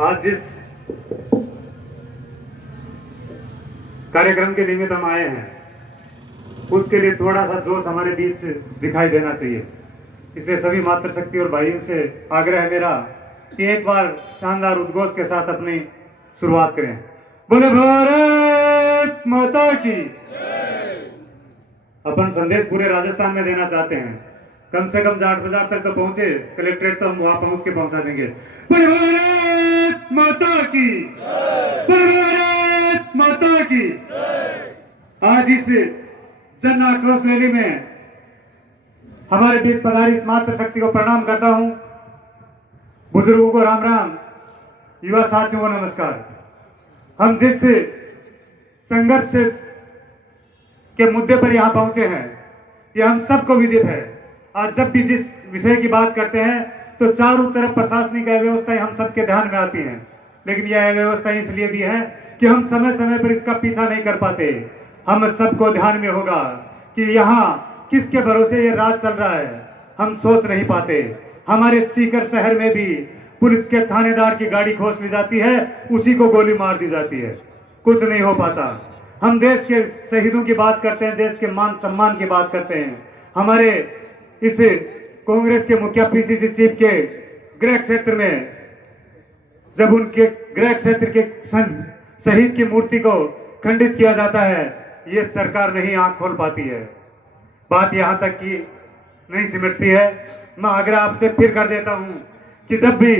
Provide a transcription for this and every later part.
आज जिस कार्यक्रम के निमित्त हम आए हैं उसके लिए थोड़ा सा जोश हमारे बीच दिखाई देना चाहिए। इसलिए सभी मातृशक्ति और भाइयों से आग्रह है मेरा कि एक बार शानदार उद्घोष के साथ अपनी शुरुआत करें। बोले भारत माता की। अपन संदेश पूरे राजस्थान में देना चाहते हैं। कम से कम जाट बाजार तक तो पहुंचे, कलेक्ट्रेट तो हम वहां पहुंच के पहुंचा देंगे। बोले भारत माता की। बोले भारत माता की। आज इस जन आक्रोश रैली में हमारे बीच पधारी इस मातृशक्ति को प्रणाम करता हूं। बुजुर्गों को राम राम, युवा साथियों को नमस्कार। हम जिस संघर्ष के मुद्दे पर यहां पहुंचे हैं ये हम सबको विदित है। आज जब भी जिस विषय की बात करते हैं तो चारों तरफ प्रशासनिक अव्यवस्थाएं हम सबके ध्यान में आती हैं, लेकिन यह अव्यवस्था इसलिए भी है कि हम समय समय पर इसका पीछा नहीं कर पाते। हम सबको ध्यान में होगा कि यहाँ किसके भरोसे ये राज चल रहा है, हम सोच नहीं पाते। हमारे सीकर शहर में भी पुलिस के थानेदार की गाड़ी खोस ली जाती है, उसी को गोली मार दी जाती है, कुछ नहीं हो पाता। हम देश के शहीदों की बात करते हैं, देश के मान सम्मान की बात करते हैं। हमारे इस कांग्रेस के मुखिया पीसीसी चीफ के गृह क्षेत्र में जब उनके गृह क्षेत्र के शहीद की मूर्ति को खंडित किया जाता है, ये सरकार नहीं आंख खोल पाती है। बात यहां तक की नहीं सिमटती है। मैं आग्रह आपसे फिर कर देता हूं कि जब भी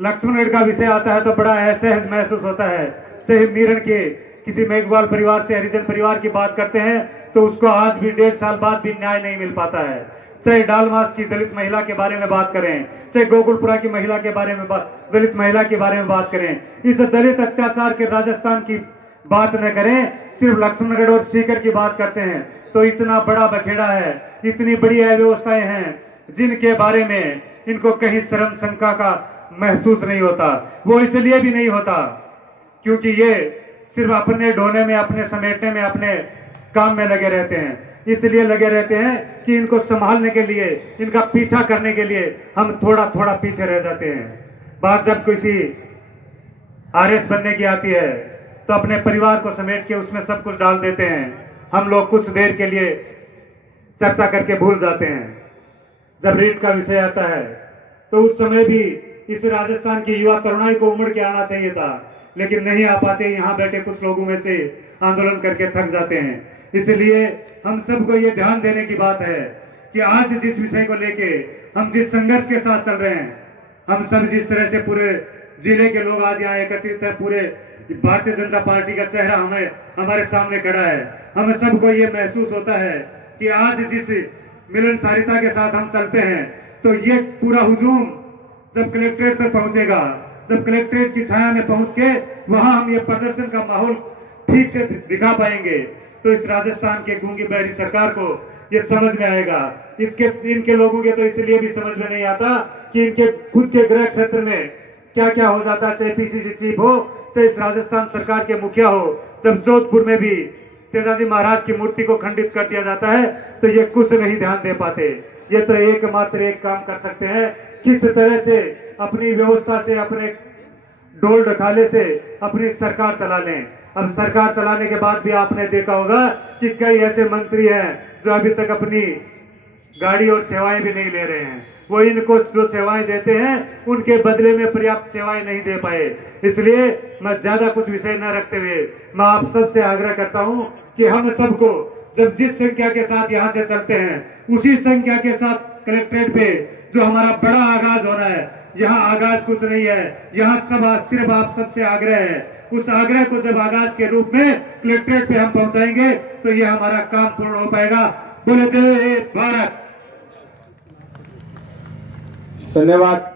लक्ष्मणगढ़ का विषय आता है तो बड़ा असहज महसूस होता है। चाहे मीरन के किसी मेघवाल परिवार से हरिजन परिवार की बात करते हैं तो उसको आज भी 1.5 साल बाद भी न्याय नहीं मिल पाता है। चाहे डालमास की दलित महिला के बारे में बात करें, चाहे गोकुलपुरा की महिला के बारे में दलित महिला के बारे में बात करें, इस दलित अत्याचार के राजस्थान की बात न करें, सिर्फ लक्ष्मणगढ़ और सीकर की बात करते हैं तो इतना बड़ा बखेड़ा है, इतनी बड़ी अव्यवस्थाएं हैं जिनके बारे में इनको कहीं शर्म शंका का महसूस नहीं होता। वो इसलिए भी नहीं होता क्योंकि ये सिर्फ अपने ढोने में, अपने समेटने में, अपने काम में लगे रहते हैं। इसलिए लगे रहते हैं कि इनको संभालने के लिए, इनका पीछा करने के लिए हम थोड़ा थोड़ा पीछे रह जाते हैं। बात जब किसी आरएस बनने की आती है तो अपने परिवार को समेट के उसमें सब कुछ डाल देते हैं। हम लोग कुछ देर के लिए चर्चा करके भूल जाते हैं। जब रीट का विषय आता है तो उस समय भी इस राजस्थान की युवा तरुणाई को उमड़ के आना चाहिए था, लेकिन नहीं आ पाते। यहाँ बैठे कुछ लोगों में से आंदोलन करके थक जाते हैं। इसलिए हम सबको ये ध्यान देने की बात है कि आज जिस विषय को लेके हम जिस संघर्ष के साथ चल रहे हैं, हम सब जिस तरह से पूरे जिले के लोग आज यहाँ एकत्रित है, पूरे भारतीय जनता पार्टी का चेहरा हमारे सामने खड़ा है। हमें सबको ये महसूस होता है कि आज जिस मिलनसारिता के साथ हम चलते हैं तो ये पूरा हुजूम जब कलेक्ट्रेट तक पहुंचेगा, जब कलेक्ट्रेट की छाया में पहुंच के वहां हम ये प्रदर्शन का माहौल ठीक से दिखा पाएंगे तो इस राजस्थान के गूंगी बहरी सरकार को ये समझ में आएगा। इनके लोगों के तो इसलिए भी समझ में नहीं आता कि इनके खुद के गृह क्षेत्र में क्या क्या हो जाता है, चाहे पीसीसी चीफ हो, चाहे इस राजस्थान सरकार के मुखिया हो। जब जोधपुर में भी तेजाजी महाराज की मूर्ति को खंडित कर दिया जाता है तो ये कुछ नहीं ध्यान दे पाते। ये तो एकमात्र एक काम कर सकते हैं, किस तरह से अपनी व्यवस्था से, अपने डोल ढकाले से अपनी सरकार चला लें। अब सरकार चलाने के बाद भी आपने देखा होगा कि कई ऐसे मंत्री हैं जो अभी तक अपनी गाड़ी और सेवाएं भी नहीं ले रहे हैं। वो इनको जो सेवाएं देते हैं उनके बदले में पर्याप्त सेवाएं नहीं दे पाए। इसलिए मैं ज्यादा कुछ विषय न रखते हुए मैं आप सबसे आग्रह करता हूं कि हम सबको जब जिस संख्या के साथ यहाँ से चलते हैं उसी संख्या के साथ कलेक्ट्रेट पे जो हमारा बड़ा आगाज हो रहा है, यहाँ आगाज कुछ नहीं है, यहाँ सब सिर्फ आप सबसे आग्रह है। उस आग्रह को जब आगाज के रूप में कलेक्ट्रेट पे हम पहुंचाएंगे तो ये हमारा काम पूर्ण हो पाएगा। बोले जय भारत। धन्यवाद।